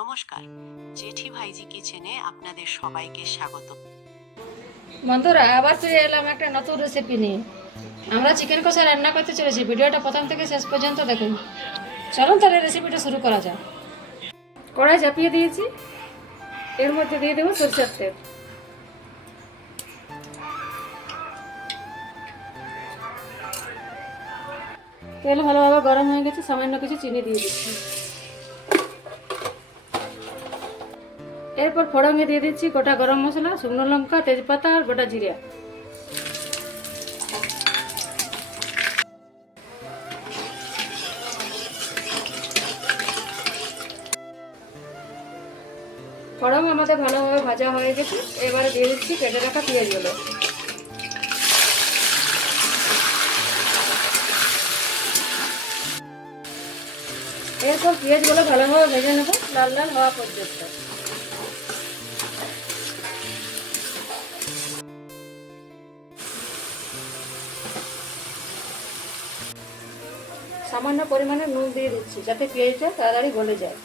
নমস্কার, জেঠি ভাইজি কিচেনে আপনাদের সবাইকে স্বাগত। বন্ধুরা, আবার ফিরে এলাম একটা নতুন রেসিপি নিয়ে। আমরা চিকেন কষা রান্না করতে চলেছি। ভিডিওটা প্রথম থেকে শেষ পর্যন্ত দেখুন। চলুন তাহলে রেসিপিটা শুরু করা যাক। কড়াই চাপিয়ে দিয়েছি, এর মধ্যে দিয়ে দেবো সরষের তেল। তেল ভালোভাবে গরম হয়ে গেছে, সামান্য কিছু চিনি দিয়ে দিচ্ছি। এরপর ফোড়নে দিয়ে দিচ্ছি গোটা গরম মশলা, শুকনো লঙ্কা, তেজপাতা আর গোটা জিরা। ফোড়ন আমাদের ভালোভাবে ভাজা হয়ে গেছে, এবারে দিয়ে দিচ্ছি কেটে রাখা পেঁয়াজগুলো। এরপর পেঁয়াজগুলো ভালোভাবে ভেজে নেব, লাল লাল হওয়া পর্যন্ত। সামান্য পরিমাণে নুন দিয়ে দিচ্ছি যাতে পেঁয়াজটা তাড়াতাড়ি গলে যায়।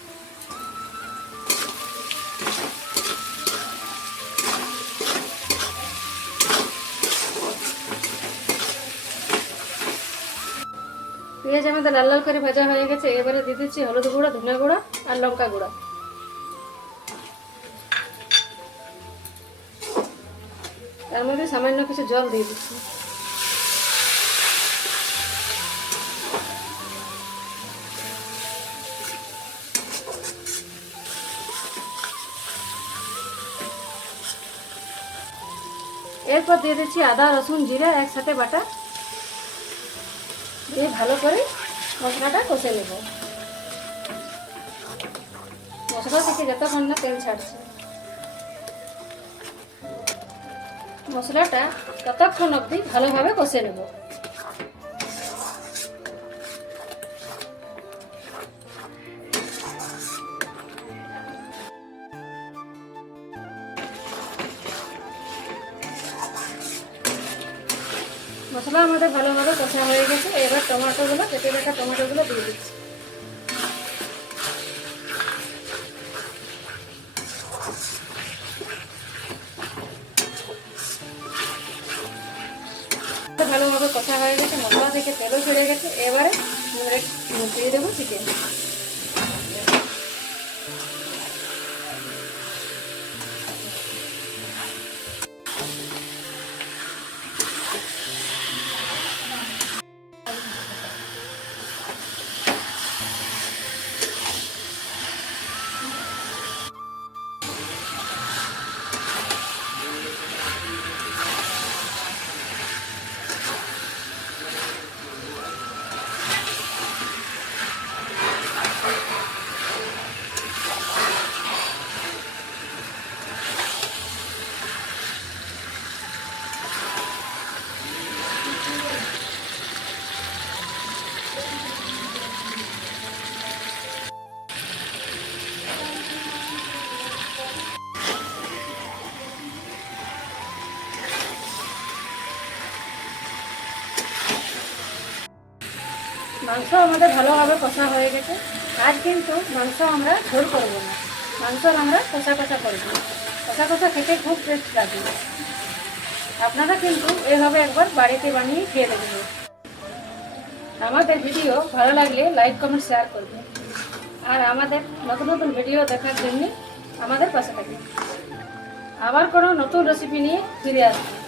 পেঁয়াজ আমাদের লাল লাল করে ভাজা হয়ে গেছে, এবারে দিয়ে দিচ্ছি হলুদ গুঁড়া, ধনে গুঁড়া আর লঙ্কা গুঁড়া। তার মধ্যে সামান্য কিছু জল দিয়ে দিচ্ছি। এরপর দিয়ে দিচ্ছি আদা, রসুন, জিরা একসাথে বাটা, দিয়ে ভালো করে মশলাটা কষে নেব। মশলা থেকে যতক্ষণ না তেল ছাড়ছে, মশলাটা ততক্ষণ অবধি ভালোভাবে কষে নেব। মশলা আমাদের ভালোভাবে কষা হয়ে গেছে, এবার টমেটোগুলো, কেটে রাখা টমেটোগুলো দিয়ে দিচ্ছি। ভালোভাবে কষা হয়ে গেছে, মশলা থেকে তেলও ছেড়ে গেছে, এবারে দিয়ে দেবো চিকেন। মাংস আমাদের ভালোভাবে কষা হয়ে গেছে। আজ কিন্তু মাংস আমরা ঝোল করবো না, মাংস আমরা কষা কষা করবো। কষা কষা খেতে খুব টেস্ট লাগে। আপনারা কিন্তু এভাবে একবার বাড়িতে বানিয়ে খেয়ে দেখবেন। আমাদের ভিডিও ভালো লাগলে লাইক, কমেন্ট, শেয়ার করবেন। আর আমাদের নতুন নতুন ভিডিও দেখার জন্য আমাদের পাশে থাকবেন। আবার কোনো নতুন রেসিপি নিয়ে ফিরে আসবেন।